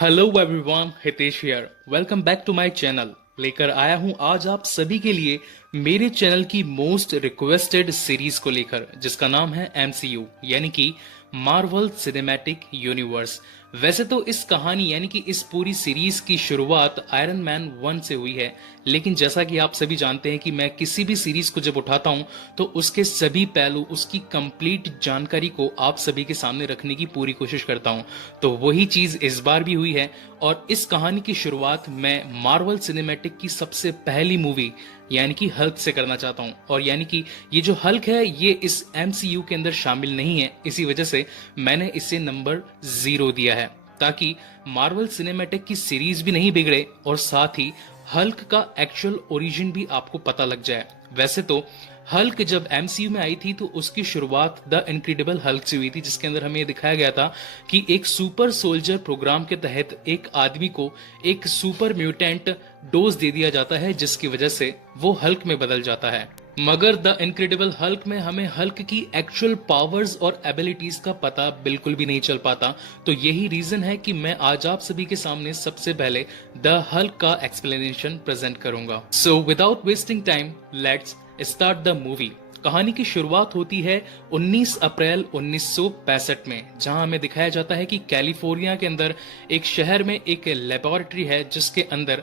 Hello everyone, Hitesh here. Welcome back to my channel. लेकर आया हूं आज आप सभी के लिए मेरे चैनल की मोस्ट रिक्वेस्टेड सीरीज को लेकर, जिसका नाम है एमसीयू यानी कि मार्वल सिनेमैटिक यूनिवर्स। वैसे तो इस कहानी यानी कि इस पूरी सीरीज की शुरुआत आयरन मैन 1 से हुई है, लेकिन जैसा कि आप सभी जानते हैं कि मैं किसी भी सीरीज को जब उठाता हूं तो उसके सभी पहलू, उसकी कंप्लीट जानकारी को आप सभी के सामने रखने की पूरी कोशिश करता हूं। तो वही चीज इस बार भी हुई है और इस कहानी की शुरुआत मैं मार्वल सिनेमैटिक की सबसे पहली मूवी यानी कि हल्क से करना चाहता हूं। और यानी कि ये जो हल्क है ये इस एमसीयू के अंदर शामिल नहीं है, इसी वजह से मैंने इसे नंबर 0 दिया है, ताकि मार्वल सिनेमैटिक की सीरीज भी नहीं बिगड़े और साथ ही हल्क का एक्चुअल ओरिजिन भी आपको पता लग जाए। वैसे तो हल्क जब एमसीयू में आई थी तो उसकी शुरुआत द इनक्रेडिबल हल्क से हुई थी, जिसके अंदर हमें दिखाया गया था कि एक सुपर सोल्जर प्रोग्राम के तहत एक आदमी को एक सुपर म्यूटेंट डोज दे दिया जाता है, जिसकी वजह से वो हल्क में बदल जाता है। मगर द इनक्रेडिबल हल्क में हमें हल्क की एक्चुअल पावर्स और एबिलिटीज का पता बिल्कुल भी नहीं चल पाता। तो यही रीजन है कि मैं आज आप सभी के सामने सबसे पहले द हल्क का एक्सप्लेनेशन प्रेजेंट करूंगा। So without wasting time, let's start the movie. कहानी की शुरुआत होती है 19 अप्रैल 1965 में, जहां हमें दिखाया जाता है कि कैलिफोर्निया के अंदर एक शहर में एक लेबोरेटरी है, जिसके अंदर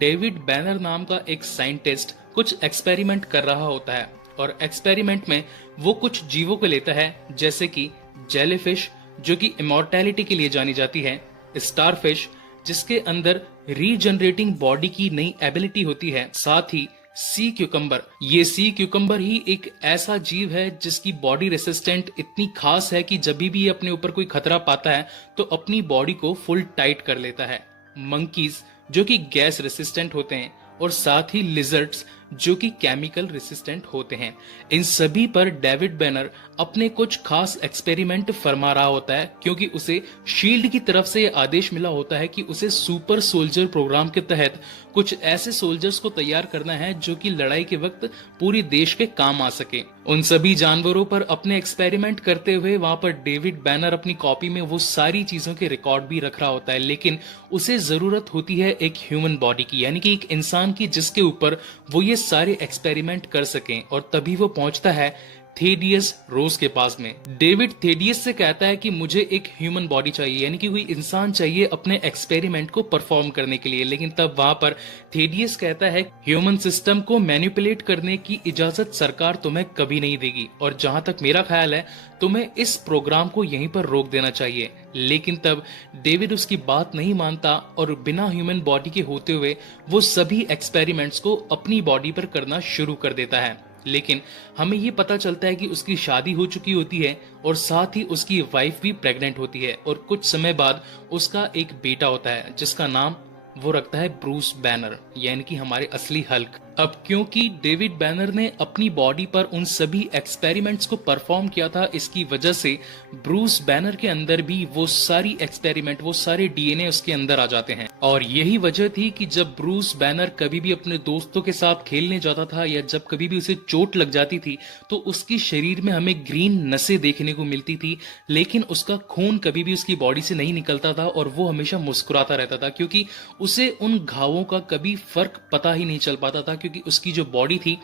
डेविड बैनर नाम का एक साइंटिस्ट कुछ एक्सपेरिमेंट कर रहा होता है। और एक्सपेरिमेंट में वो कुछ जीवों को लेता है, जैसे कि जेलीफिश जो कि इमॉर्टैलिटी के लिए जानी जाती है, स्टारफिश जिसके अंदर रीजनरेटिंग बॉडी की नई एबिलिटी होती है, साथ ही सी क्यूकम्बर। ये सी क्यूकम्बर ही एक ऐसा जीव है जिसकी बॉडी रेसिस्टेंट इतनी खास है कि जब भी अपने ऊपर कोई खतरा पाता है तो अपनी बॉडी को फुल टाइट कर लेता है। मंकीज जो कि गैस रेसिस्टेंट होते हैं, और साथ ही लिजर्ड्स जो कि केमिकल रेसिस्टेंट होते हैं। इन सभी पर डेविड बैनर अपने कुछ खास एक्सपेरिमेंट फरमा रहा होता है, क्योंकि उसे शील्ड की तरफ से आदेश मिला होता है कि उसे सुपर सोल्जर प्रोग्राम के तहत कुछ ऐसे सोल्जर्स को तैयार करना है जो कि लड़ाई के वक्त पूरी देश के काम आ सके। उन सभी जानवरों पर अपने एक्सपेरिमेंट करते हुए वहां पर डेविड बैनर अपनी कॉपी में वो सारी चीजों के रिकॉर्ड भी रख रहा होता है, लेकिन उसे जरूरत होती है एक ह्यूमन बॉडी की, यानी कि एक इंसान की, जिसके ऊपर वो ये सारे एक्सपेरिमेंट कर सकें। और तभी वो पहुंचता है थेडियस रोज के पास में। डेविड थेडियस से कहता है कि मुझे एक ह्यूमन बॉडी चाहिए, यानी कि कोई इंसान चाहिए अपने एक्सपेरिमेंट को परफॉर्म करने के लिए। लेकिन तब वहां पर थेडियस कहता है ह्यूमन सिस्टम को मैनिपुलेट करने की इजाजत सरकार तुम्हें कभी नहीं देगी, और जहां तक मेरा ख्याल है तुम्हें इस प्रोग्राम को यहीं पर रोक देना चाहिए। लेकिन तब डेविड उसकी बात नहीं मानता और बिना ह्यूमन बॉडी के होते हुए वो सभी एक्सपेरिमेंट्स को अपनी बॉडी पर करना शुरू कर देता है। लेकिन हमें ये पता चलता है कि उसकी शादी हो चुकी होती है और साथ ही उसकी वाइफ भी प्रेग्नेंट होती है, और कुछ समय बाद उसका एक बेटा होता है जिसका नाम वो रखता है ब्रूस बैनर, यानी कि हमारे असली हल्क। अब क्योंकि डेविड बैनर ने अपनी बॉडी पर उन सभी एक्सपेरिमेंट्स को परफॉर्म किया था, इसकी वजह से ब्रूस बैनर के अंदर भी वो सारी एक्सपेरिमेंट, वो सारे डीएनए उसके अंदर आ जाते हैं। और यही वजह थी कि जब ब्रूस बैनर कभी भी अपने दोस्तों के साथ खेलने जाता था या जब कभी भी उसे चोट लग जाती थी तो उसकी शरीर में हमें ग्रीन नसें देखने को मिलती थी, लेकिन उसका खून कभी भी उसकी बॉडी से नहीं निकलता था और वो हमेशा मुस्कुराता रहता था, क्योंकि उसे उन घावों का कभी फर्क पता ही नहीं चल पाता था, क्योंकि उसकी जो बॉडी थी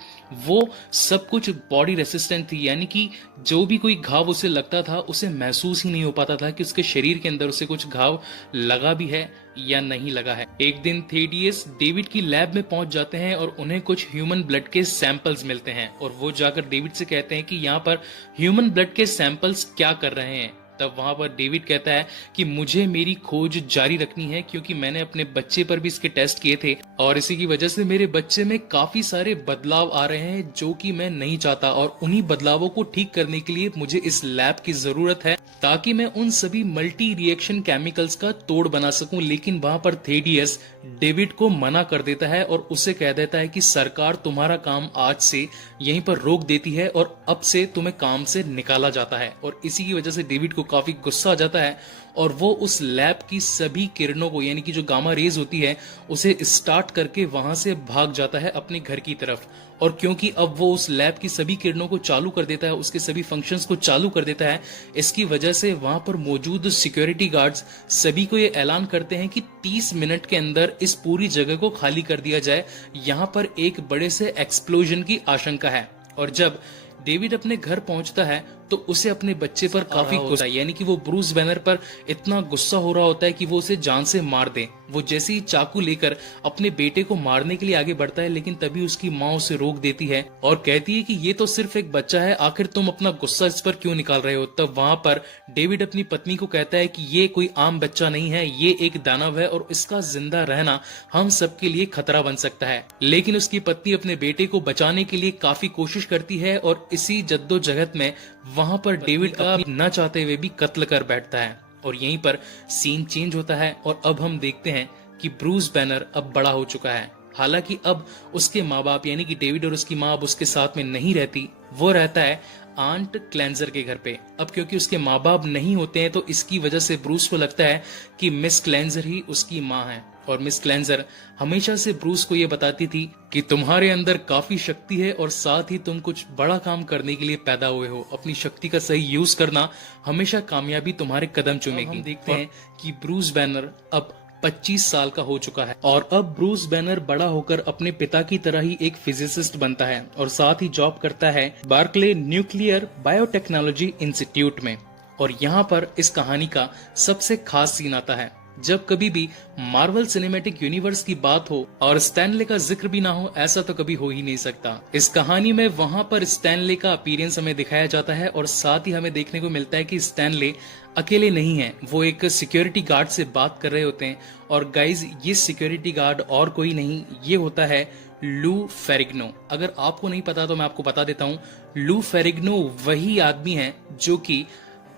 वो सब कुछ बॉडी रेसिस्टेंट थी। यानी कि जो भी कोई घाव उसे लगता था उसे महसूस ही नहीं हो पाता था कि उसके शरीर के अंदर उसे कुछ घाव लगा भी है या नहीं लगा है। एक दिन थेडियस डेविड की लैब में पहुंच जाते हैं और उन्हें कुछ ह्यूमन ब्लड के सैंपल्स मिलते हैं, और वो जाकर डेविड से कहते हैं कि यहाँ पर ह्यूमन ब्लड के सैंपल्स क्या कर रहे हैं। तब वहां पर डेविड कहता है कि मुझे मेरी खोज जारी रखनी है, क्योंकि मैंने अपने बच्चे पर भी इसके टेस्ट किए थे और इसी की वजह से मेरे बच्चे में काफी सारे बदलाव आ रहे हैं जो कि मैं नहीं चाहता, और उन्हीं बदलावों को ठीक करने के लिए मुझे इस लैब की जरूरत है ताकि मैं उन सभी मल्टी रिएक्शन केमिकल्स का तोड़ बना सकूं। लेकिन वहां पर थेडियस डेविड को मना कर देता है और उसे कह देता है कि सरकार तुम्हारा काम आज से यहीं पर रोक देती है और अब से तुम्हें काम से निकाला जाता है। और इसी की वजह से डेविड को काफी गुस्सा आ जाता है और वो उस लैब की सभी किरणों को यानी कि जो गामा रेज होती है उसे स्टार्ट करके वहां से भाग जाता है अपने घर की तरफ। और क्योंकि अब वो उस लैब की सभी किरणों को चालू कर देता है, उसके सभी फंक्शंस को चालू कर देता है, इसकी वजह से वहां पर मौजूद सिक्योरिटी गार्ड्स सभी को ये ऐलान करते हैं कि 30 मिनट के अंदर इस पूरी जगह को खाली कर दिया जाए, यहाँ पर एक बड़े से एक्सप्लोजन की आशंका है। और जब डेविड अपने घर पहुंचता है तो उसे अपने बच्चे पर काफी गुस्सा, यानी कि वो ब्रूस बैनर पर इतना गुस्सा हो रहा होता है कि वो उसे जान से मार दे। वो जैसे ही चाकू लेकर अपने बेटे को मारने के लिए आगे बढ़ता है, लेकिन तभी उसकी माँ उसे रोक देती है और कहती है कि ये तो सिर्फ एक बच्चा है, आखिर तुम अपना गुस्सा इस पर क्यों निकाल रहे हो। तब वहां पर डेविड अपनी पत्नी को कहता है कि ये कोई आम बच्चा नहीं है, ये एक दानव है और इसका जिंदा रहना हम सबके लिए खतरा बन सकता है। लेकिन उसकी पत्नी अपने बेटे को बचाने के लिए काफी कोशिश करती है और इसी जद्दोजहद में वहां पर डेविड का न चाहते हुए भी कत्ल कर बैठता है। और यहीं पर सीन चेंज होता है और अब हम देखते हैं कि ब्रूस बैनर अब बड़ा हो चुका है। हालांकि अब उसके माँ बाप यानी कि डेविड और उसकी माँ अब उसके साथ में नहीं रहती, वो रहता है आंट क्लेंजर के घर पे। अब क्योंकि उसके माँ बाप नहीं होते हैं तो इसकी वजह से ब्रूस को लगता है कि मिस क्लेंजर ही उसकी माँ है। और मिस क्लेंजर हमेशा से ब्रूस को ये बताती थी कि तुम्हारे अंदर काफी शक्ति है और साथ ही तुम कुछ बड़ा काम करने के लिए पैदा हुए हो, अपनी शक्ति का सही यूज करना, हमेशा कामयाबी तुम्हारे कदम चूमेगी। हम देखते हैं कि ब्रूस बैनर अब 25 साल का हो चुका है और अब ब्रूस बैनर बड़ा होकर अपने पिता की तरह ही एक फिजिसिस्ट बनता है और साथ ही जॉब करता है बार्कले न्यूक्लियर बायोटेक्नोलॉजी इंस्टीट्यूट में। और यहाँ पर इस कहानी का सबसे खास सीन आता है जब कभी भी मार्वल सिनेमैटिक यूनिवर्स की बात हो और स्टैनले का जिक्र भी ना हो, ऐसा तो कभी हो ही नहीं सकता। इस कहानी में वहां पर स्टैनले का अपीयरेंस हमें दिखाया जाता है और साथ ही हमें देखने को मिलता है कि स्टैनले अकेले नहीं है, वो एक सिक्योरिटी गार्ड से बात कर रहे होते हैं। और गाइज ये सिक्योरिटी गार्ड और कोई नहीं, ये होता है लू फेरिग्नो। अगर आपको नहीं पता तो मैं आपको बता देता हूँ, लू फेरिग्नो वही आदमी है जो कि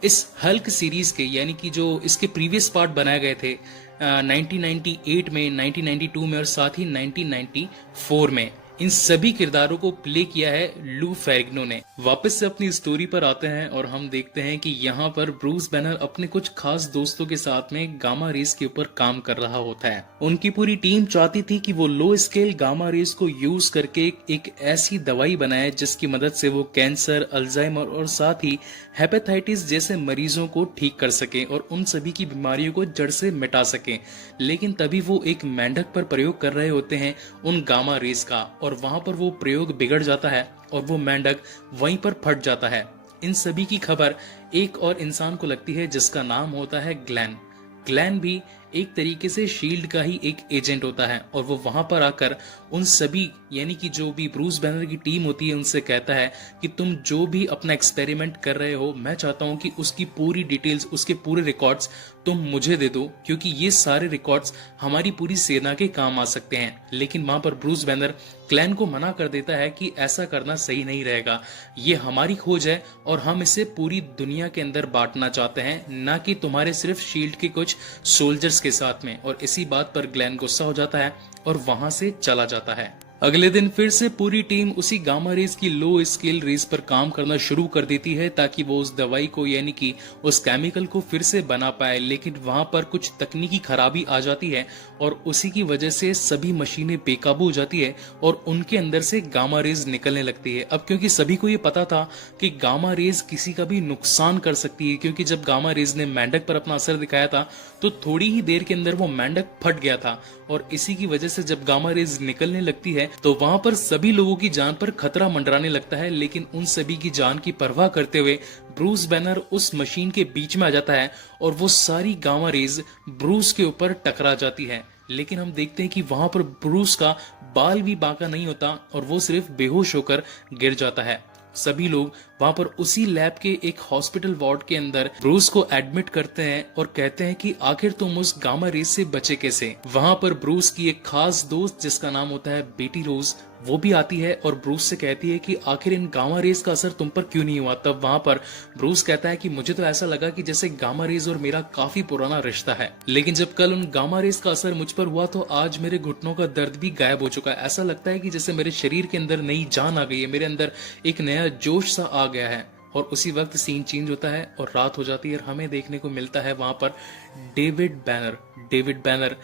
इस हल्क सीरीज के यानी कि जो इसके प्रीवियस पार्ट बनाए गए थे 1998 में, 1992 में और साथ ही 1994 में, इन सभी किरदारों को प्ले किया है लू फेरिग्नो ने। वापस से अपनी स्टोरी पर आते हैं और हम देखते हैं कि यहाँ पर ब्रूस बैनर अपने कुछ खास दोस्तों के साथ में गामा रेस के ऊपर काम कर रहा होता है। उनकी पूरी टीम चाहती थी कि वो लो स्केल गामा रेस को यूज करके एक ऐसी दवाई बनाए जिसकी मदद से वो कैंसर, अल्जाइमर और साथ ही हेपेटाइटिस जैसे मरीजों को ठीक कर सके और उन सभी की बीमारियों को जड़ से मिटा सके। लेकिन तभी वो एक मेंढक पर प्रयोग कर रहे होते हैं उन गामा रेस का और वहां पर वो प्रयोग बिगड़ जाता है और वो मेंढक वहीं पर फट जाता है। इन सभी की खबर एक और इंसान को लगती है जिसका नाम होता है ग्लेन। ग्लेन भी एक तरीके से शील्ड का ही एक एजेंट होता है और वो वहां पर आकर उन सभी यानी कि जो भी ब्रूस बैनर की टीम होती है उनसे कहता है कि तुम जो भी अपना एक्सपेरिमेंट कर रहे हो, मैं चाहता हूं कि उसकी पूरी डिटेल्स, उसके पूरे रिकॉर्ड्स तुम मुझे दे दो, क्योंकि ये सारे रिकॉर्ड्स हमारी पूरी सेना के काम आ सकते हैं। लेकिन वहां पर ब्रूस बैनर क्लैन को मना कर देता है कि ऐसा करना सही नहीं रहेगा, ये हमारी खोज है और हम इसे पूरी दुनिया के अंदर बांटना चाहते हैं, ना कि तुम्हारे सिर्फ शील्ड के कुछ सोल्जर्स के साथ में। और इसी बात पर ग्लेन गुस्सा हो जाता है और वहां से चला जाता है। अगले दिन फिर से पूरी टीम उसी गामा रेस की लो स्केल रेस पर काम करना शुरू कर देती है ताकि वो उस दवाई को यानी कि उस केमिकल को फिर से बना पाए। लेकिन वहां पर कुछ तकनीकी खराबी आ जाती है और उसी की वजह से सभी मशीनें बेकाबू हो जाती है और उनके अंदर से गामा रेज निकलने लगती है। अब क्योंकि सभी को ये पता था कि गामा रेज किसी का भी नुकसान कर सकती है, क्योंकि जब गामा रेज ने मेंढक पर अपना असर दिखाया था तो थोड़ी ही देर के अंदर वो मेंढक फट गया था और इसी की वजह से जब गामा रेज निकलने लगती है तो वहां पर सभी लोगों की जान पर खतरा मंडराने लगता है। लेकिन उन सभी की जान की परवाह करते हुए ब्रूस बैनर उस मशीन के बीच में आ जाता है और वो सारी गामा रेज ब्रूस के ऊपर टकरा जाती है। लेकिन हम देखते हैं कि वहां पर ब्रूस का बाल भी बांका नहीं होता और वो सिर्फ बेहोश होकर गिर जाता है। सभी लोग वहां पर उसी लैब के एक हॉस्पिटल वार्ड के अंदर ब्रूस को एडमिट करते हैं और कहते हैं कि आखिर तुम उस गामा रेस से बचे कैसे। वहां पर ब्रूस की एक खास दोस्त जिसका नाम होता है बेटी रोज, वो भी आती है और ब्रूस से कहती है कि आखिर इन गामा रेस का असर तुम पर क्यों नहीं हुआ। तब वहां पर ब्रूस कहता है कि मुझे तो ऐसा लगा कि जैसे गामा रेस और मेरा काफी पुराना रिश्ता है, लेकिन जब कल उन गामा रेस का असर मुझ पर हुआ तो आज मेरे घुटनों का दर्द भी गायब हो चुका है। ऐसा लगता है कि जैसे मेरे शरीर के अंदर नई जान आ गई है, मेरे अंदर एक नया जोश सा आ गया है। और उसी वक्त सीन चेंज होता है और रात हो जाती है और हमें देखने को मिलता है वहां पर डेविड बैनर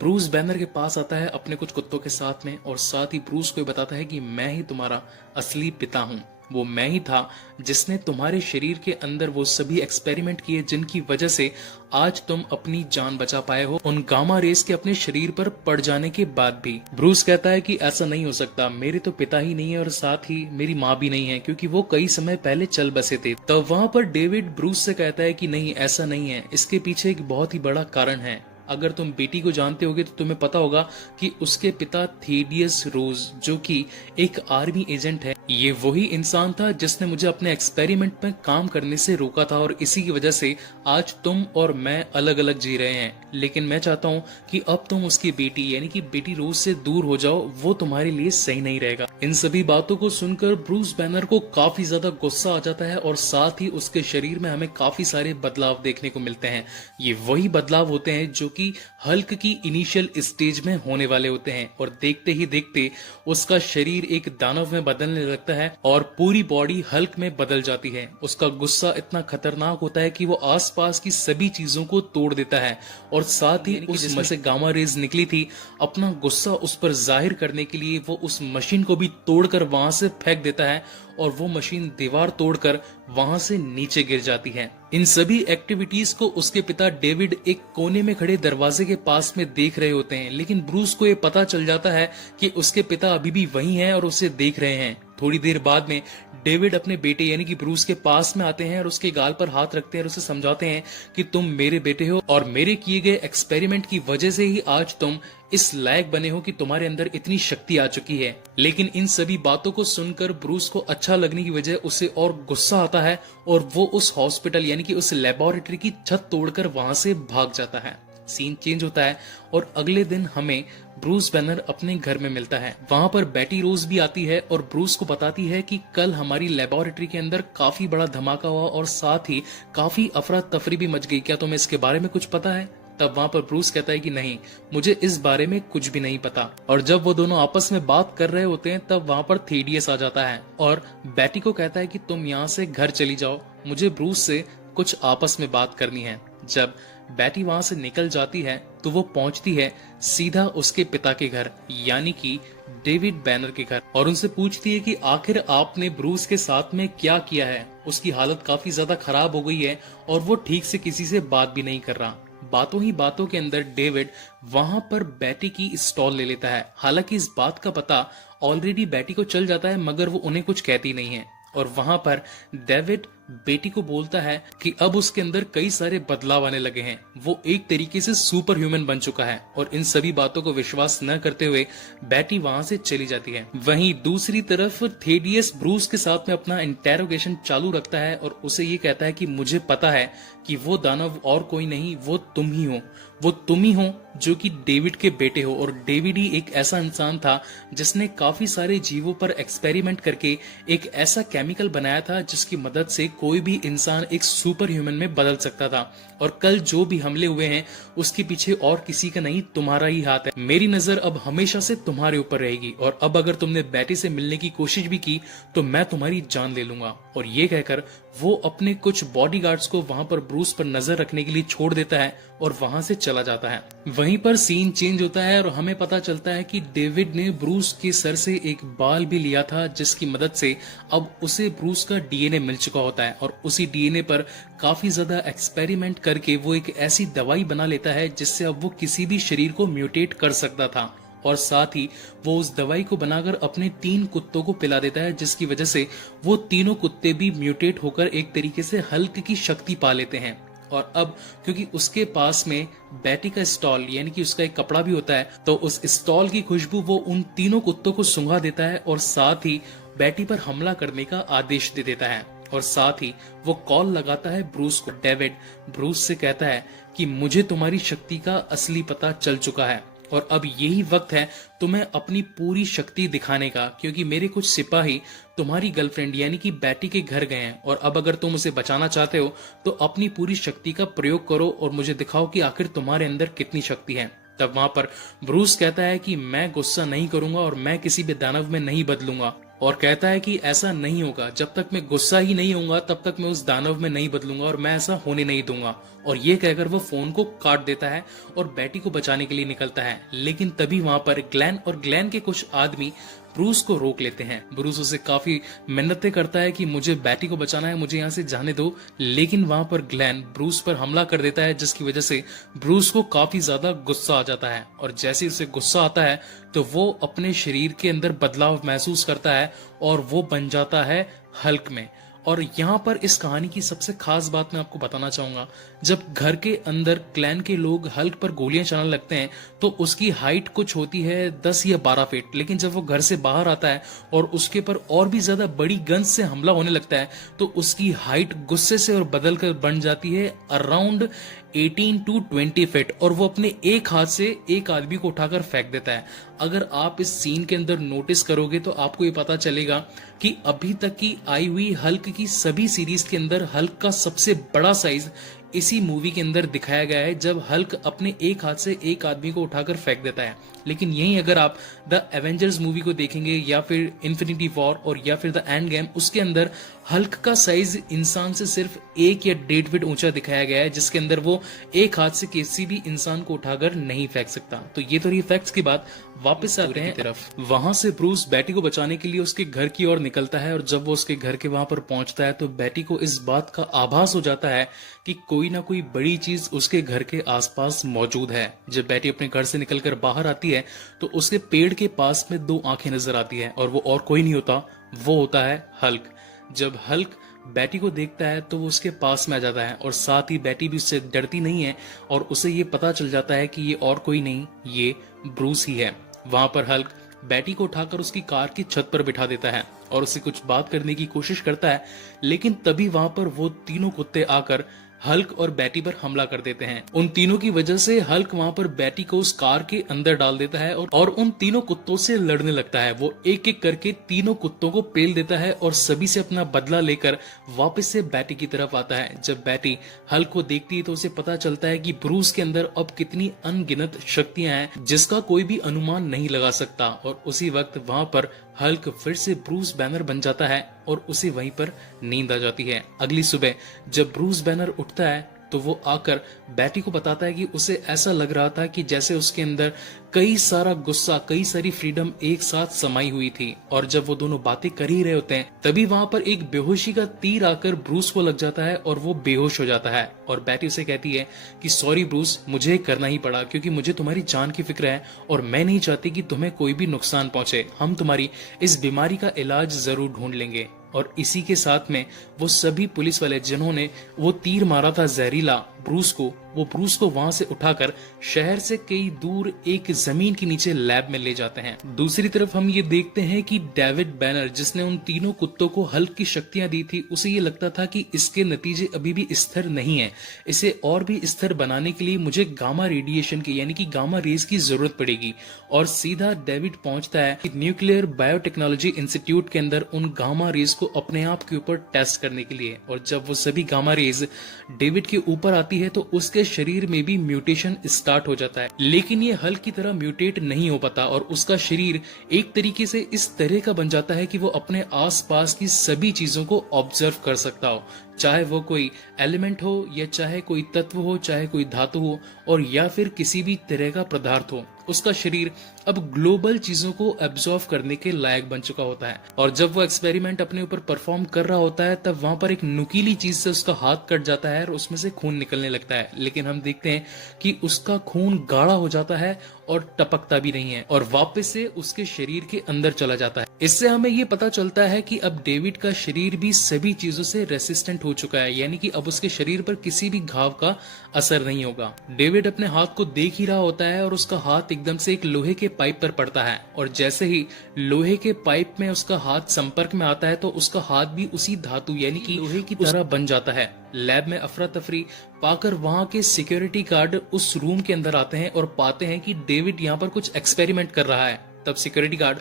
ब्रूस बैनर के पास आता है अपने कुछ कुत्तों के साथ में, और साथ ही ब्रूस को बताता है कि मैं ही तुम्हारा असली पिता हूं। वो मैं ही था जिसने तुम्हारे शरीर के अंदर वो सभी एक्सपेरिमेंट किए जिनकी वजह से आज तुम अपनी जान बचा पाए हो, उन गामा रेस के अपने शरीर पर पड़ जाने के बाद भी। ब्रूस कहता है कि ऐसा नहीं हो सकता, मेरे तो पिता ही नहीं है और साथ ही मेरी माँ भी नहीं है, क्योंकि वो कई समय पहले चल बसे थे। तब वहां पर डेविड ब्रूस से कहता है कि नहीं, ऐसा नहीं है, इसके पीछे एक बहुत ही बड़ा कारण है। अगर तुम बेटी को जानते होगे तो तुम्हें पता होगा कि उसके पिता थेडियस रोज, जो कि एक आर्मी एजेंट है, ये वही इंसान था जिसने मुझे अपने एक्सपेरिमेंट में काम करने से रोका था, और इसी की वजह से आज तुम और मैं अलग अलग जी रहे हैं। लेकिन मैं चाहता हूँ कि अब तुम उसकी बेटी यानी कि बेटी रोज से दूर हो जाओ, वो तुम्हारे लिए सही नहीं रहेगा। इन सभी बातों को सुनकर ब्रूस बैनर को काफी ज्यादा गुस्सा आ जाता है और साथ ही उसके शरीर में हमें काफी सारे बदलाव देखने को मिलते हैं। ये वही बदलाव होते हैं जो कि हल्क की इनिशियल स्टेज में होने वाले होते हैं, और देखते ही देखते उसका शरीर एक दानव में बदलने लगता है और पूरी बॉडी हल्क में बदल जाती है। उसका गुस्सा इतना खतरनाक होता है कि वो आसपास की सभी चीजों को तोड़ देता है, और साथ ही उसमें से गामा रेज निकली थी, अपना गुस्सा उस पर जाहिर करने के लिए वो उस मशीन को भी तोड़कर वहां से फेंक देता है, और वो मशीन दीवार तोड़कर वहां से नीचे गिर जाती है। इन सभी एक्टिविटीज को उसके पिता डेविड एक कोने में खड़े दरवाजे के पास में देख रहे होते हैं, लेकिन ब्रूस को ये पता चल जाता है कि उसके पिता अभी भी वहीं हैं और उसे देख रहे हैं। थोड़ी देर बाद में डेविड अपने बेटे यानी कि ब्रूस के पास में आते हैं और उसके गाल पर हाथ रखते हैं और उसे समझाते हैं कि तुम मेरे बेटे हो और मेरे किए गए एक्सपेरिमेंट की वजह से ही आज तुम इस लायक बने हो कि तुम्हारे अंदर इतनी शक्ति आ चुकी है। लेकिन इन सभी बातों को सुनकर ब्रूस को अच्छा लगने की वजह उसे और गुस्सा आता है और वो उस हॉस्पिटल यानी कि उस लेबोरेटरी की छत तोड़कर वहां से भाग जाता है। सीन चेंज होता है और अगले दिन हमें ब्रूस बैनर अपने घर में मिलता है। वहां पर बेटी रोज भी आती है और ब्रूस को बताती है कि कल हमारी लेबोरेटरी के अंदर काफी बड़ा धमाका हुआ और साथ ही काफी अफरा तफरी भी मच गई। क्या तुम्हें इसके बारे में कुछ पता है? तब वहां पर ब्रूस कहता है कि नहीं, मुझे इस बारे में कुछ भी नहीं पता। और जब वो दोनों आपस में बात कर रहे होते हैं तब वहां पर थेडियस आ जाता है और बेटी को कहता है कि तुम यहाँ से घर चली जाओ, मुझे ब्रूस से कुछ आपस में बात करनी है। जब बेटी वहां से निकल जाती है तो वो पहुंचती है सीधा उसके पिता के घर यानी कि डेविड बैनर के घर, और उनसे पूछती है कि आखिर आपने ब्रूस के साथ में क्या किया है। उसकी हालत काफी ज्यादा खराब हो गई है और वो ठीक से किसी से बात भी नहीं कर रहा। बातों ही बातों के अंदर डेविड वहां पर बेटी की स्टॉल ले लेता है। हालांकि इस बात का पता ऑलरेडी बेटी को चल जाता है, मगर वो उन्हें कुछ कहती नहीं है। और वहां पर डेविड बेटी को बोलता है कि अब उसके अंदर कई सारे बदलाव आने लगे हैं, वो एक तरीके से सुपर ह्यूमन बन चुका है। और इन सभी बातों को विश्वास न करते हुए बेटी वहां से चली जाती है। वहीं दूसरी तरफ थेडियस ब्रूस के साथ में अपना इंटेरोगेशन चालू रखता है और उसे ये कहता है कि मुझे पता है कि वो दानव और कोई नहीं, वो तुम ही हो। वो तुम ही हो जो कि डेविड के बेटे हो, और डेविड ही एक ऐसा इंसान था जिसने काफी सारे जीवों पर एक्सपेरिमेंट करके एक ऐसा केमिकल बनाया था जिसकी मदद से कोई भी इंसान एक सुपर ह्यूमन में बदल सकता था। और कल जो भी हमले हुए हैं उसके पीछे और किसी का नहीं, तुम्हारा ही हाथ है। मेरी नजर अब हमेशा से तुम्हारे ऊपर रहेगी, और अब अगर तुमने बेटी से मिलने की कोशिश भी की तो मैं तुम्हारी जान ले लूंगा। और ये कहकर वो अपने कुछ बॉडीगार्ड्स को वहां पर ब्रूस पर नजर रखने के लिए छोड़ देता है और वहां से चला जाता है। वहीं पर सीन चेंज होता है और हमें पता चलता है कि डेविड ने ब्रूस के सर से एक बाल भी लिया था, जिसकी मदद से अब उसे ब्रूस का डीएनए मिल चुका होता है, और उसी डीएनए पर काफी ज्यादा एक्सपेरिमेंट करके वो एक ऐसी दवाई बना लेता है जिससे अब वो किसी भी शरीर को म्यूटेट कर सकता था। और साथ ही वो उस दवाई को बनाकर अपने 3 कुत्तों को पिला देता है, जिसकी वजह से वो तीनों कुत्ते भी म्यूटेट होकर एक तरीके से हल्क की शक्ति पा लेते हैं। और अब क्योंकि उसके पास में बेटी का स्टॉल यानी कि उसका एक कपड़ा भी होता है, तो उस स्टॉल की खुशबू वो उन तीनों कुत्तों को सूंघा देता है और साथ ही बेटी पर हमला करने का आदेश दे देता है। और साथ ही वो कॉल लगाता है ब्रूस को। डेविड ब्रूस से कहता है कि मुझे तुम्हारी शक्ति का असली पता चल चुका है और अब यही वक्त है तुम्हें अपनी पूरी शक्ति दिखाने का, क्योंकि मेरे कुछ सिपाही तुम्हारी गर्लफ्रेंड यानी कि बेटी के घर गए हैं, और अब अगर तुम उसे बचाना चाहते हो तो अपनी पूरी शक्ति का प्रयोग करो और मुझे दिखाओ कि आखिर तुम्हारे अंदर कितनी शक्ति है। तब वहां पर ब्रूस कहता है कि मैं गुस्सा नहीं करूंगा और मैं किसी भी दानव में नहीं बदलूंगा। और कहता है कि ऐसा नहीं होगा, जब तक मैं गुस्सा ही नहीं होऊंगा तब तक मैं उस दानव में नहीं बदलूंगा और मैं ऐसा होने नहीं दूंगा। और ये कहकर वो फोन को काट देता है और बैटी को बचाने के लिए निकलता है। लेकिन तभी वहां पर ग्लेन और ग्लेन के कुछ आदमी ब्रूस को रोक लेते हैं। ब्रूस उसे काफी मिन्नतें करता है कि मुझे बैटी को बचाना है, मुझे यहाँ से जाने दो। लेकिन वहां पर ग्लेन ब्रूस पर हमला कर देता है, जिसकी वजह से ब्रूस को काफी ज्यादा गुस्सा आ जाता है। और जैसे ही उसे गुस्सा आता है तो वो अपने शरीर के अंदर बदलाव महसूस करता है और वो बन जाता है हल्क में। और यहाँ पर इस कहानी की सबसे खास बात मैं आपको बताना चाहूंगा, जब घर के अंदर क्लैन के लोग हल्क पर गोलियां चलाने लगते हैं तो उसकी हाइट कुछ होती है 10 या 12 फीट। लेकिन जब वो घर से बाहर आता है और उसके पर और भी ज्यादा बड़ी गन से हमला होने लगता है तो उसकी हाइट गुस्से से और बदल कर बन जाती है अराउंड 18 to 20 फीट, और वो अपने एक हाथ से एक आदमी को उठाकर फेंक देता है। अगर आप इस सीन के अंदर नोटिस करोगे तो आपको ये पता चलेगा कि अभी तक की आई हुई हल्क की सभी सीरीज के अंदर हल्क का सबसे बड़ा साइज इसी मूवी के अंदर दिखाया गया है, जब हल्क अपने एक हाथ से एक आदमी को उठाकर फेंक देता है। लेकिन यही अगर आप द एवेंजर्स मूवी को देखेंगे या फिर इन्फिनिटी वॉर और या फिर द एंड गेम, उसके अंदर हल्क का साइज इंसान से सिर्फ 1 या 1.5 फीट ऊंचा दिखाया गया है, जिसके अंदर वो एक हाथ से किसी भी इंसान को उठाकर नहीं फेंक सकता। तो ये तो रही फैक्ट्स की बात। वापस आते हैं तरफ। वहां से ब्रूस बैटी को बचाने के लिए उसके घर की ओर निकलता है और जब वो उसके घर के वहां पर पहुंचता है तो बैटी को इस बात का आभास हो जाता है कि कोई ना कोई बड़ी चीज उसके घर के आसपास मौजूद है। जब बैटी अपने घर से निकलकर बाहर आती है तो उसके पेड़ के पास में 2 आंखें नजर आती है और वो और कोई नहीं होता, वो होता है हल्क। जब हल्क बैटी को देखता है तो वो उसके पास में आ जाता है और साथ ही बैटी भी उससे डरती नहीं है और उसे ये पता चल जाता है कि ये और कोई नहीं, ये ब्रूस ही है। वहां पर हल्क बैटी को उठाकर उसकी कार की छत पर बिठा देता है और उससे कुछ बात करने की कोशिश करता है। लेकिन तभी वहां पर वो तीनों कुत्ते आकर हल्क और बैटी पर हमला कर देते हैं। उन तीनों की वजह से हल्क वहां पर बैटी को उस कार के अंदर डाल देता है और उन तीनों कुत्तों से लड़ने लगता है। वो एक एक करके तीनों कुत्तों को पेल देता है और सभी से अपना बदला लेकर वापस से बैटी की तरफ आता है। जब बैटी हल्क को देखती है तो उसे पता चलता है कि ब्रूस के अंदर अब कितनी अनगिनत शक्तियां हैं जिसका कोई भी अनुमान नहीं लगा सकता। और उसी वक्त वहां पर हल्क फिर से ब्रूस बैनर बन जाता है और उसे वहीं पर नींद आ जाती है। अगली सुबह जब ब्रूस बैनर उठता है तो वो आकर बैटी को बताता है कि उसे ऐसा लग रहा था कि जैसे उसके अंदर कई सारा गुस्सा, कई सारी फ्रीडम एक साथ समाई हुई थी। और जब वो दोनों बातें कर ही रहे होते हैं तभी वहां पर एक बेहोशी का तीर आकर ब्रूस को लग जाता है और वो बेहोश हो जाता है। और बैटी उसे कहती है कि सॉरी ब्रूस, मुझे करना ही पड़ा क्योंकि मुझे तुम्हारी जान की फिक्र है और मैं नहीं चाहती कि तुम्हें कोई भी नुकसान पहुंचे। हम तुम्हारी इस बीमारी का इलाज जरूर ढूंढ लेंगे। और इसी के साथ में वो सभी पुलिस वाले जिन्होंने वो तीर मारा था जहरीला ब्रूस को, वो ब्रूस को वहां से उठाकर शहर से कई दूर एक जमीन के नीचे लैब में ले जाते हैं। दूसरी तरफ हम ये देखते हैं कि डेविड बैनर, जिसने उन तीनों कुत्तों को हल्क की शक्तियां दी थी, उसे ये लगता था कि इसके नतीजे अभी भी स्थिर नहीं है, इसे और भी स्थिर बनाने के लिए मुझे गामा रेडिएशन की यानी कि गामा रेज की जरूरत पड़ेगी। और सीधा डेविड पहुंचता है न्यूक्लियर बायोटेक्नोलॉजी इंस्टीट्यूट के अंदर उन गामा रेज को अपने आप के ऊपर टेस्ट करने के लिए। और जब वो सभी गामा रेज डेविड के ऊपर आती है तो उसके शरीर में भी म्यूटेशन स्टार्ट हो जाता है। लेकिन ये हल्क की तरह म्यूटेट नहीं हो पाता और उसका शरीर एक तरीके से इस तरह का बन जाता है कि वो अपने आसपास की सभी चीजों को ऑब्जर्व कर सकता हो, चाहे वो कोई एलिमेंट हो या चाहे कोई तत्व हो, चाहे कोई धातु हो और या फिर किसी भी तरह का पदार्थ हो। उसका शरीर अब ग्लोबल चीजों को एब्जॉर्व करने के लायक बन चुका होता है। और जब वो एक्सपेरिमेंट अपने ऊपर परफॉर्म कर रहा होता है तब वहां पर एक नुकीली चीज से उसका हाथ कट जाता है और उसमें से खून निकलने लगता है। लेकिन हम देखते हैं कि उसका खून गाढ़ा हो जाता है और टपकता भी नहीं है और वापस से उसके शरीर के अंदर चला जाता है। इससे हमें ये पता चलता है कि अब डेविड का शरीर भी सभी चीजों से रेसिस्टेंट हो चुका है, यानी कि अब उसके शरीर पर किसी भी घाव का असर नहीं होगा। डेविड अपने हाथ को देख ही रहा होता है और उसका हाथ एकदम से एक लोहे के पाइप पर पड़ता है और जैसे ही लोहे के पाइप में उसका हाथ संपर्क में आता है तो उसका हाथ भी उसी धातु यानी कि लोहे की तरह बन जाता है। लैब में अफरा तफरी पाकर वहां के सिक्योरिटी गार्ड उस रूम के अंदर आते हैं और पाते हैं कि डेविड यहाँ पर कुछ एक्सपेरिमेंट कर रहा है। तब सिक्योरिटी गार्ड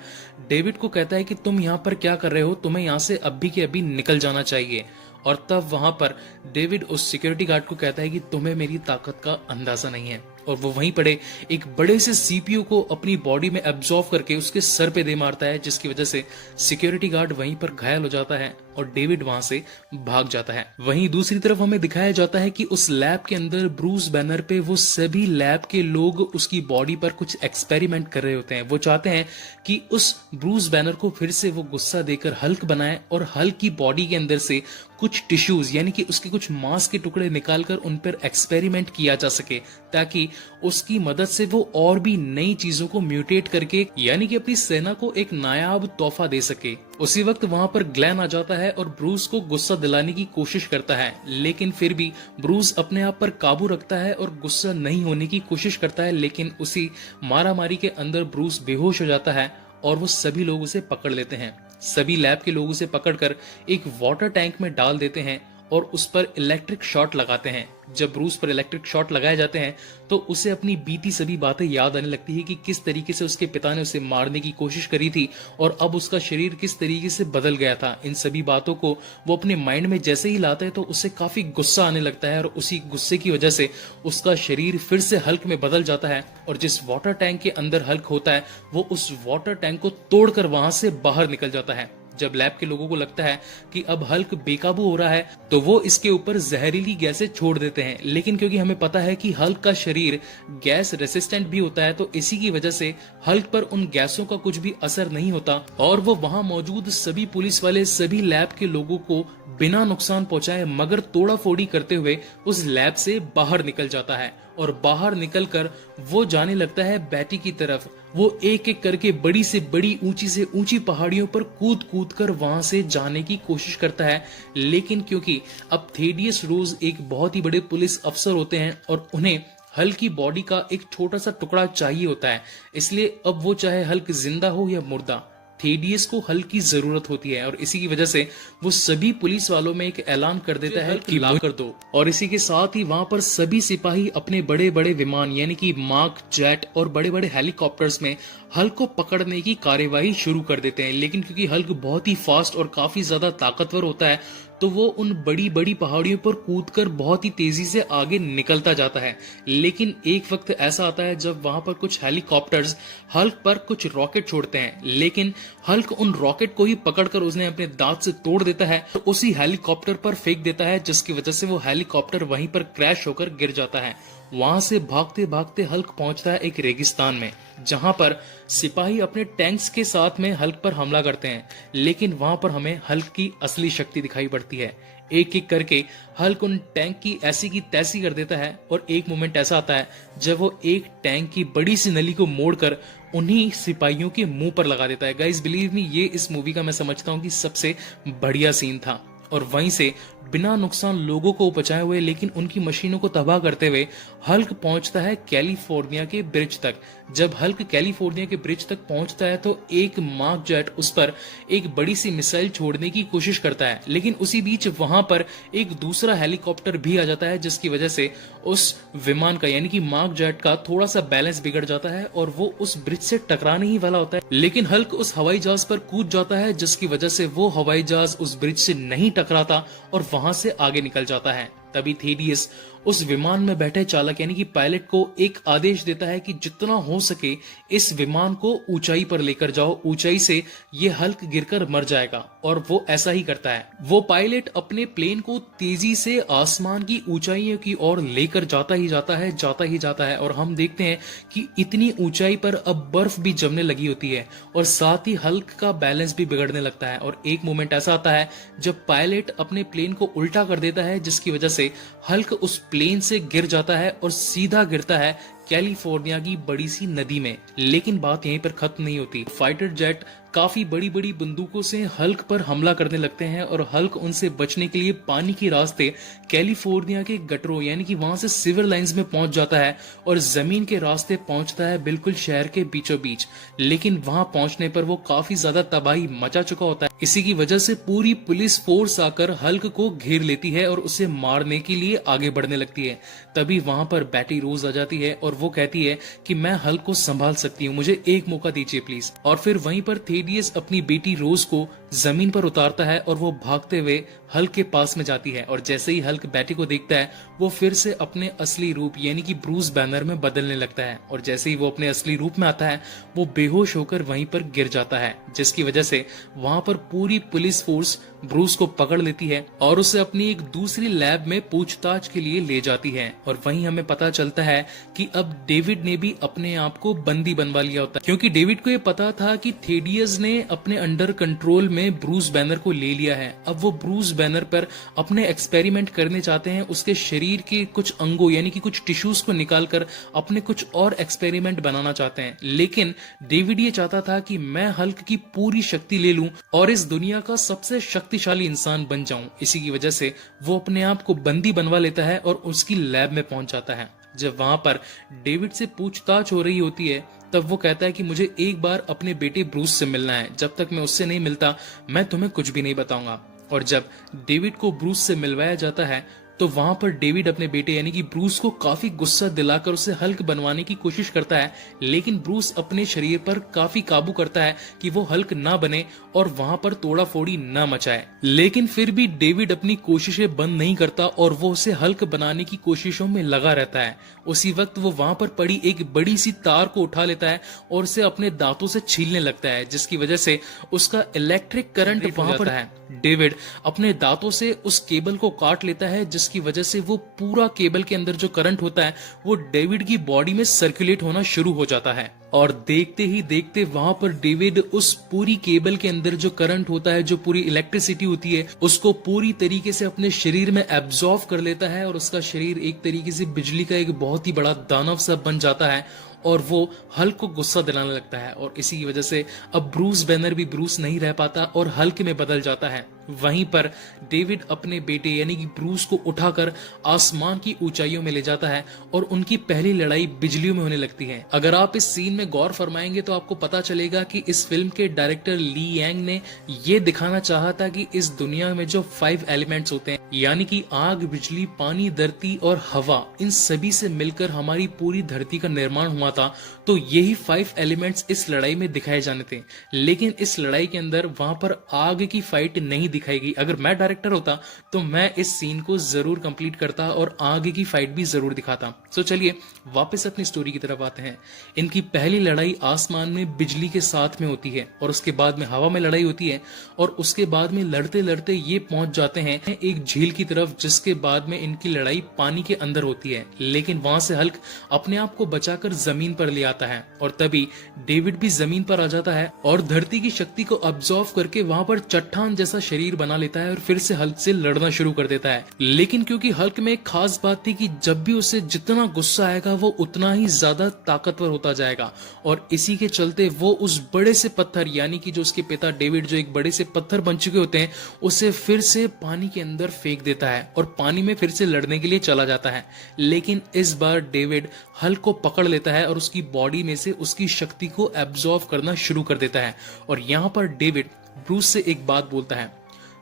डेविड को कहता है कि तुम यहाँ पर क्या कर रहे हो, तुम्हें यहाँ से अभी के अभी निकल जाना चाहिए। और तब वहां पर डेविड उस सिक्योरिटी गार्ड को कहता है कि तुम्हें मेरी ताकत का अंदाजा नहीं है। और वो वहीं पड़े एक बड़े से सीपीयू को अपनी बॉडी में एब्जॉर्व करके उसके सर पे दे मारता है, जिसकी वजह से सिक्योरिटी गार्ड वहीं पर घायल हो जाता है और डेविड वहां से भाग जाता है। वहीं दूसरी तरफ हमें दिखाया जाता है कि उस लैब के अंदर ब्रूस बैनर पे वो सभी लैब के लोग उसकी बॉडी पर कुछ एक्सपेरिमेंट कर रहे होते हैं। वो चाहते हैं कि उस ब्रूस बैनर को फिर से वो गुस्सा देकर हल्क बनाए और हल्क की बॉडी के अंदर से कुछ टिश्यूज यानी कि उसके कुछ मांस के टुकड़े निकालकर उन पर एक्सपेरिमेंट किया जा सके, ताकि उसकी मदद से वो और भी नई चीजों को म्यूटेट करके यानी कि अपनी सेना को एक नायाब तोहफा दे सके। उसी वक्त वहां पर ग्लेन आ जाता है और ब्रूस को गुस्सा दिलाने की कोशिश करता है, लेकिन फिर भी ब्रूस अपने आप पर काबू रखता है और गुस्सा नहीं होने की कोशिश करता है। लेकिन उसी मारामारी के अंदर ब्रूस बेहोश हो जाता है और वो सभी लोग उसे पकड़ लेते हैं। सभी लैब के लोग उसे पकड़कर एक वाटर टैंक में डाल देते हैं और उस पर इलेक्ट्रिक शॉट लगाते हैं। जब ब्रूस पर इलेक्ट्रिक शॉट लगाए जाते हैं तो उसे अपनी बीती सभी बातें याद आने लगती है कि किस तरीके से उसके पिता ने उसे मारने की कोशिश करी थी और अब उसका शरीर किस तरीके से बदल गया था। इन सभी बातों को वो अपने माइंड में जैसे ही लाता है तो उसे काफी गुस्सा आने लगता है और उसी गुस्से की वजह से उसका शरीर फिर से हल्क में बदल जाता है और जिस वाटर टैंक के अंदर हल्क होता है वो उस वाटर टैंक को तोड़कर वहां से बाहर निकल जाता है। जब लैब के लोगों को लगता है कि अब हल्क बेकाबू हो रहा है तो वो इसके ऊपर जहरीली गैसें छोड़ देते हैं, लेकिन क्योंकि हमें पता है कि हल्क का शरीर गैस रेसिस्टेंट भी होता है तो इसी की वजह से हल्क पर उन गैसों का कुछ भी असर नहीं होता और वो वहां मौजूद सभी पुलिस वाले सभी लैब के लोगों को बिना नुकसान पहुंचाए मगर तोड़ा फोड़ी करते हुए उस लैब से बाहर निकल जाता है। और बाहर निकलकर वो जाने लगता है बैटी की तरफ। वो एक एक करके बड़ी से बड़ी ऊंची से ऊंची पहाड़ियों पर कूद कूद कर वहां से जाने की कोशिश करता है, लेकिन क्योंकि अब थेडियस रोज एक बहुत ही बड़े पुलिस अफसर होते हैं और उन्हें हल्क की बॉडी का एक छोटा सा टुकड़ा चाहिए होता है, इसलिए अब वो चाहे हल्क जिंदा हो या मुर्दा थेडियस को हल्क की जरूरत होती है और इसी की वजह से वो सभी पुलिस वालों में एक ऐलान कर देता है कि ला कर दो। और इसी के साथ ही वहां पर सभी सिपाही अपने बड़े बड़े विमान यानी कि मार्क जेट और बड़े बड़े हेलीकॉप्टर्स में हल्क को पकड़ने की कार्यवाही शुरू कर देते हैं। लेकिन क्योंकि हल्क बहुत ही फास्ट और काफी ज्यादा ताकतवर होता है तो वो उन बड़ी बड़ी पहाड़ियों पर कूदकर बहुत ही तेजी से आगे निकलता जाता है। लेकिन एक वक्त ऐसा आता है जब वहां पर कुछ हेलीकॉप्टर्स हल्क पर कुछ रॉकेट छोड़ते हैं, लेकिन हल्क उन रॉकेट को ही पकड़कर उसने अपने दांत से तोड़ देता है तो उसी हेलीकॉप्टर पर फेंक देता है, जिसकी वजह से वो हेलीकॉप्टर वहीं पर क्रैश होकर गिर जाता है। वहां से भागते भागते हल्क पहुंचता है एक रेगिस्तान में, जहां पर सिपाही अपने टैंक्स के साथ में हल्क पर हमला करते हैं। लेकिन वहां पर हमें हल्क की असली शक्ति दिखाई पड़ती है। एक एक करके हल्क उन टैंक की ऐसी की तैसी कर देता है और एक मोमेंट ऐसा आता है जब वो एक टैंक की बड़ी सी नली को मोड़कर उन्हीं सिपाहियों के मुंह पर लगा देता है। गाइस बिलीव मी, ये इस मूवी का मैं समझता हूँ कि सबसे बढ़िया सीन था। और वहीं से बिना नुकसान लोगों को बचाए हुए लेकिन उनकी मशीनों को तबाह करते हुए हल्क पहुंचता है कैलिफोर्निया के ब्रिज तक। जब हल्क कैलिफोर्निया के ब्रिज तक पहुंचता है तो एक मार्क जेट उस पर एक बड़ी सी मिसाइल छोड़ने की कोशिश करता है, लेकिन उसी बीच वहां पर एक दूसरा हेलीकॉप्टर भी आ जाता है, जिसकी वजह से उस विमान का यानी कि मार्क जेट का थोड़ा सा बैलेंस बिगड़ जाता है और वो उस ब्रिज से टकराने ही वाला होता है। लेकिन हल्क उस हवाई जहाज पर कूद जाता है, जिसकी वजह से वो हवाई जहाज उस ब्रिज से नहीं टकराता और वहां से आगे निकल जाता है। तभी थेडियस उस विमान में बैठे चालक यानी कि पायलट को एक आदेश देता है कि जितना हो सके इस विमान को ऊंचाई पर लेकर जाओ, ऊंचाई से ये हल्क गिरकर मर जाएगा। और वो ऐसा ही करता है। वो पायलट अपने प्लेन को तेजी से आसमान की ऊंचाइयों की ओर लेकर जाता ही जाता है और हम देखते हैं कि इतनी ऊंचाई पर अब बर्फ भी जमने लगी होती है और साथ ही हल्क का बैलेंस भी बिगड़ने लगता है। और एक मोमेंट ऐसा आता है जब पायलट अपने प्लेन को उल्टा कर देता है, जिसकी वजह से हल्क उस प्लेन से गिर जाता है और सीधा गिरता है कैलिफोर्निया की बड़ी सी नदी में। लेकिन बात यहीं पर खत्म नहीं होती। फाइटर जेट काफी बड़ी बड़ी बंदूकों से हल्क पर हमला करने लगते हैं और हल्क उनसे बचने के लिए पानी के रास्ते कैलिफोर्निया के गटरों यानी कि वहां से सिविल लाइंस में पहुंच जाता है और जमीन के रास्ते पहुंचता है बिल्कुल शहर के बीचों बीच। लेकिन वहां पहुंचने पर वो काफी ज्यादा तबाही मचा चुका होता है। इसी की वजह से पूरी पुलिस फोर्स आकर हल्क को घेर लेती है और उसे मारने के लिए आगे बढ़ने लगती है। तभी वहां पर बैटी रोज आ जाती है और वो कहती है कि मैं हल्क को संभाल सकती हूँ, मुझे एक मौका दीजिए प्लीज। और फिर वहीं पर थेडियस अपनी बेटी रोज को जमीन पर उतारता है और वो भागते हुए हल्क के पास में जाती है। और जैसे ही हल्क बैटी को देखता है वो फिर से अपने असली रूप यानी कि ब्रूस बैनर में बदलने लगता है। और जैसे ही वो अपने असली रूप में आता है वो बेहोश होकर वहीं पर गिर जाता है, जिसकी वजह से वहां पर पूरी पुलिस फोर्स ब्रूस को पकड़ लेती है और उसे अपनी एक दूसरी लैब में पूछताछ के लिए ले जाती है। और वहीं हमें पता चलता है कि अब डेविड ने भी अपने आप को बंदी बनवा लिया होता है, क्योंकि डेविड को ये पता था कि थेडियस ने अपने अंडर कंट्रोल में ब्रूस बैनर को ले लिया है। अब वो ब्रूस बैनर पर अपने एक्सपेरिमेंट करने चाहते हैं, उसके शरीर के कुछ अंगों यानी कि कुछ टिश्यूज को निकालकर अपने कुछ और एक्सपेरिमेंट बनाना चाहते हैं। लेकिन डेविड ये चाहता था कि मैं हल्क की पूरी शक्ति ले लूं और इस दुनिया का सबसे शक्तिशाली इंसान बन जाऊं। इसी की वजह से वो अपने आप को बंदी बनवा लेता है और उसकी लैब में पहुंच जाता है। जब वहां पर डेविड से पूछताछ हो रही होती है तब वो कहता है कि मुझे एक बार अपने बेटे ब्रूस से मिलना है, जब तक मैं उससे नहीं मिलता मैं तुम्हें कुछ भी नहीं बताऊंगा। और जब डेविड को ब्रूस से मिलवाया जाता है तो वहां पर डेविड अपने बेटे यानी कि ब्रूस को काफी गुस्सा दिलाकर उसे हल्क बनवाने की कोशिश करता है, लेकिन ब्रूस अपने शरीर पर काफी काबू करता है कि वो हल्क ना बने और वहां पर तोड़ा फोड़ी ना मचाए। लेकिन फिर भी डेविड अपनी कोशिशें बंद नहीं करता और वो उसे हल्क बनाने की कोशिशों में लगा रहता है। उसी वक्त वो वहां पर पड़ी एक बड़ी सी तार को उठा लेता है और उसे अपने दांतों से छीलने लगता है, जिसकी वजह से उसका इलेक्ट्रिक करंट वहां पर है। डेविड अपने दांतों से उस केबल को काट लेता है, जिसकी वजह से वो पूरा केबल के अंदर जो करंट होता है वो डेविड की बॉडी में सर्कुलेट होना शुरू हो जाता है। और देखते ही देखते वहां पर डेविड उस पूरी केबल के अंदर जो करंट होता है, जो पूरी इलेक्ट्रिसिटी होती है, उसको पूरी तरीके से अपने शरीर में एब्जॉर्व कर लेता है और उसका शरीर एक तरीके से बिजली का एक बहुत ही बड़ा दानव सा बन जाता है और वो हल्क को गुस्सा दिलाने लगता है। और इसी की वजह से अब ब्रूस बैनर भी ब्रूस नहीं रह पाता और हल्क में बदल जाता है। वहीं पर डेविड अपने बेटे यानी कि ब्रूस को उठाकर आसमान की ऊंचाइयों में ले जाता है और उनकी पहली लड़ाई बिजलियों में होने लगती है। अगर आप इस सीन में गौर फरमाएंगे तो आपको पता चलेगा कि इस फिल्म के डायरेक्टर ली यांग ने ये दिखाना चाहा था कि इस दुनिया में जो 5 एलिमेंट्स होते हैं यानी कि आग, बिजली, पानी, धरती और हवा, इन सभी से मिलकर हमारी पूरी धरती का निर्माण हुआ था। तो यही 5 एलिमेंट्स इस लड़ाई में दिखाए जाने थे। लेकिन इस लड़ाई के अंदर वहां पर आग की फाइट नहीं दिखाएगी। अगर मैं डायरेक्टर होता तो मैं इस सीन को जरूर कंप्लीट करता और आग की फाइट भी जरूर दिखाता। तो चलिए वापस अपनी स्टोरी की तरफ आते हैं। इनकी पहली लड़ाई आसमान में बिजली के साथ में होती है और उसके बाद में हवा में लड़ाई होती है और उसके बाद में लड़ते लड़ते ये पहुंच जाते हैं एक झील की तरफ, जिसके बाद में इनकी लड़ाई पानी के अंदर होती है। लेकिन वहां से हल्क अपने आप को बचाकर जमीन पर ले आता है और तभी डेविड भी जमीन पर आ जाता है और धरती की शक्ति को अब्सॉर्व करके वहां पर चट्टान जैसा शरीर बना लेता है और फिर से हल्क से लड़ना शुरू कर देता है। लेकिन क्योंकि हल्क में एक खास बात थी कि जब भी उसे जितना गुस्सा आएगा वो उतना ही ज्यादा ताकतवर होता जाएगा और इसी के चलते वो उस बड़े से पत्थर यानी कि जो उसके पिता डेविड जो एक बड़े से पत्थर बन चुके होते हैं उसे फिर से पानी के अंदर फेंक देता है और पानी में फिर से लड़ने के लिए चला जाता है। लेकिन इस बार डेविड हल्क को पकड़ लेता है और उसकी बॉडी में से उसकी शक्ति को एब्जॉर्व करना शुरू कर देता है। और यहाँ पर डेविड ब्रूस से एक बात बोलता है,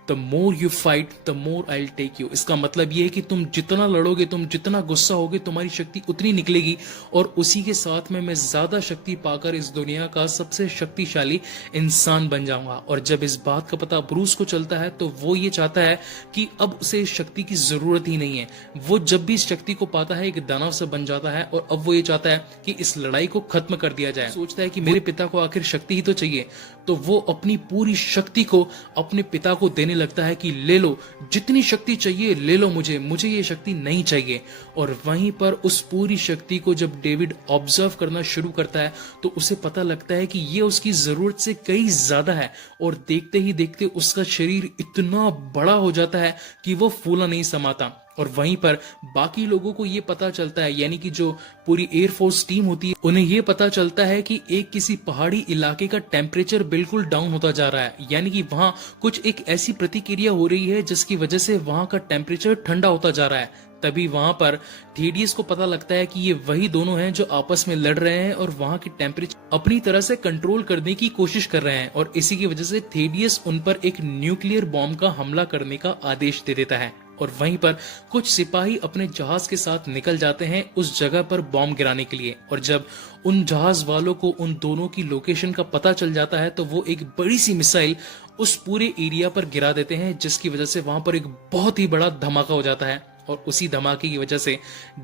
the more you fight the more I will take you. इसका मतलब ये है कि तुम जितना लड़ोगे, तुम जितना गुस्सा होगे, तुम्हारी शक्ति उतनी निकलेगी और उसी के साथ में मैं ज्यादा शक्ति पाकर इस दुनिया का सबसे शक्तिशाली इंसान बन जाऊंगा। और जब इस बात का पता ब्रूस को चलता है तो वो ये चाहता है कि अब उसे इस शक्ति की जरूरत ही नहीं है। वो जब भी इस शक्ति को पाता है एक दानव से बन जाता है और अब वो ये चाहता है कि इस लड़ाई को खत्म कर दिया जाए। सोचता है कि मेरे पिता को आखिर शक्ति ही तो चाहिए, तो वो अपनी पूरी शक्ति को अपने पिता को देने लगता है कि ले लो, जितनी शक्ति चाहिए ले लो, मुझे ये शक्ति नहीं चाहिए। और वहीं पर उस पूरी शक्ति को जब डेविड ऑब्जर्व करना शुरू करता है तो उसे पता लगता है कि ये उसकी जरूरत से कई ज्यादा है और देखते ही देखते उसका शरीर इतना बड़ा हो जाता है कि वो फूला नहीं समाता। और वहीं पर बाकी लोगों को ये पता चलता है यानी कि जो पूरी एयरफोर्स टीम होती है उन्हें ये पता चलता है कि एक किसी पहाड़ी इलाके का टेम्परेचर बिल्कुल डाउन होता जा रहा है, यानी कि वहां कुछ एक ऐसी प्रतिक्रिया हो रही है जिसकी वजह से वहां का टेम्परेचर ठंडा होता जा रहा है। तभी वहां पर थेडियस को पता लगता है कि ये वही दोनों हैं जो आपस में लड़ रहे हैं और वहां की टेम्परेचर अपनी तरह से कंट्रोल करने की कोशिश कर रहे हैं और इसी की वजह से थेडियस उन पर एक न्यूक्लियर बॉम्ब का हमला करने का आदेश दे देता है। और वहीं पर कुछ सिपाही अपने जहाज के साथ निकल जाते हैं उस जगह पर बॉम्ब गिराने के लिए। और जब उन जहाज वालों को उन दोनों की लोकेशन का पता चल जाता है तो वो एक बड़ी सी मिसाइल उस पूरे एरिया पर गिरा देते हैं, जिसकी वजह से वहां पर एक बहुत ही बड़ा धमाका हो जाता है। और उसी धमाके की वजह से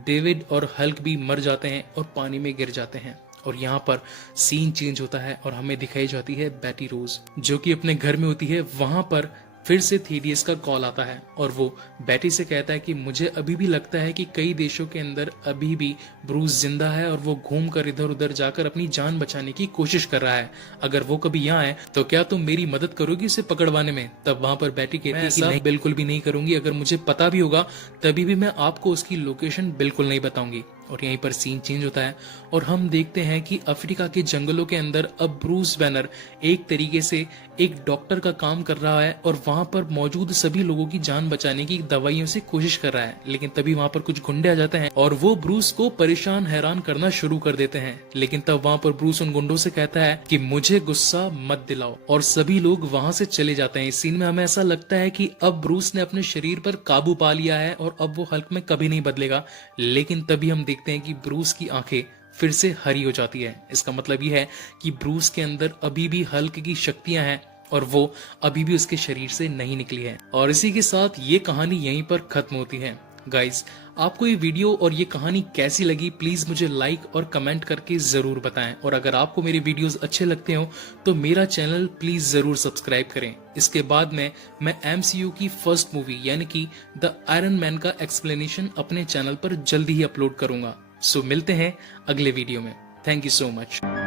डेविड और हल्क भी मर जाते हैं और पानी में गिर जाते हैं। और यहाँ पर सीन चेंज होता है और हमें दिखाई जाती है बैटी रोज, जो कि अपने घर में होती है। वहां पर फिर से थीडियस का कॉल आता है और वो बैटी से कहता है कि मुझे अभी भी लगता है कि कई देशों के अंदर अभी भी ब्रूस जिंदा है और वो घूम कर इधर उधर जाकर अपनी जान बचाने की कोशिश कर रहा है। अगर वो कभी यहाँ आए तो क्या तुम मेरी मदद करोगी उसे पकड़वाने में? तब वहां पर बैटी कहती है कि नहीं, बिल्कुल भी नहीं करूंगी। अगर मुझे पता भी होगा तभी भी मैं आपको उसकी लोकेशन बिल्कुल नहीं बताऊंगी। और यहीं पर सीन चेंज होता है और हम देखते हैं कि अफ्रीका के जंगलों के अंदर अब ब्रूस बैनर एक तरीके से एक डॉक्टर का काम कर रहा है और वहां पर मौजूद सभी लोगों की जान बचाने की दवाइयों से कोशिश कर रहा है। लेकिन तभी वहां पर कुछ गुंडे आ जाते हैं और वो ब्रूस को परेशान हैरान करना शुरू कर देते हैं। लेकिन तब वहां पर ब्रूस उन गुंडों से कहता है कि मुझे गुस्सा मत दिलाओ, और सभी लोग वहां से चले जाते हैं। इस सीन में हमें ऐसा लगता है कि अब ब्रूस ने अपने शरीर पर काबू पा लिया है और अब वो हल्क में कभी नहीं बदलेगा। लेकिन तभी हम देखते हैं कि ब्रूस की आंखें फिर से हरी हो जाती है। इसका मतलब यह है कि ब्रूस के अंदर अभी भी हल्क की शक्तियां हैं और वो अभी भी उसके शरीर से नहीं निकली है। और इसी के साथ ये कहानी यहीं पर खत्म होती है। गाइज, आपको ये वीडियो और ये कहानी कैसी लगी प्लीज मुझे लाइक और कमेंट करके जरूर बताएं। और अगर आपको मेरे वीडियोस अच्छे लगते हो तो मेरा चैनल प्लीज जरूर सब्सक्राइब करें। इसके बाद में मैं MCU की फर्स्ट मूवी यानी कि द आयरन मैन का एक्सप्लेनेशन अपने चैनल पर जल्दी ही अपलोड करूंगा। सो मिलते हैं अगले वीडियो में। Thank you so much.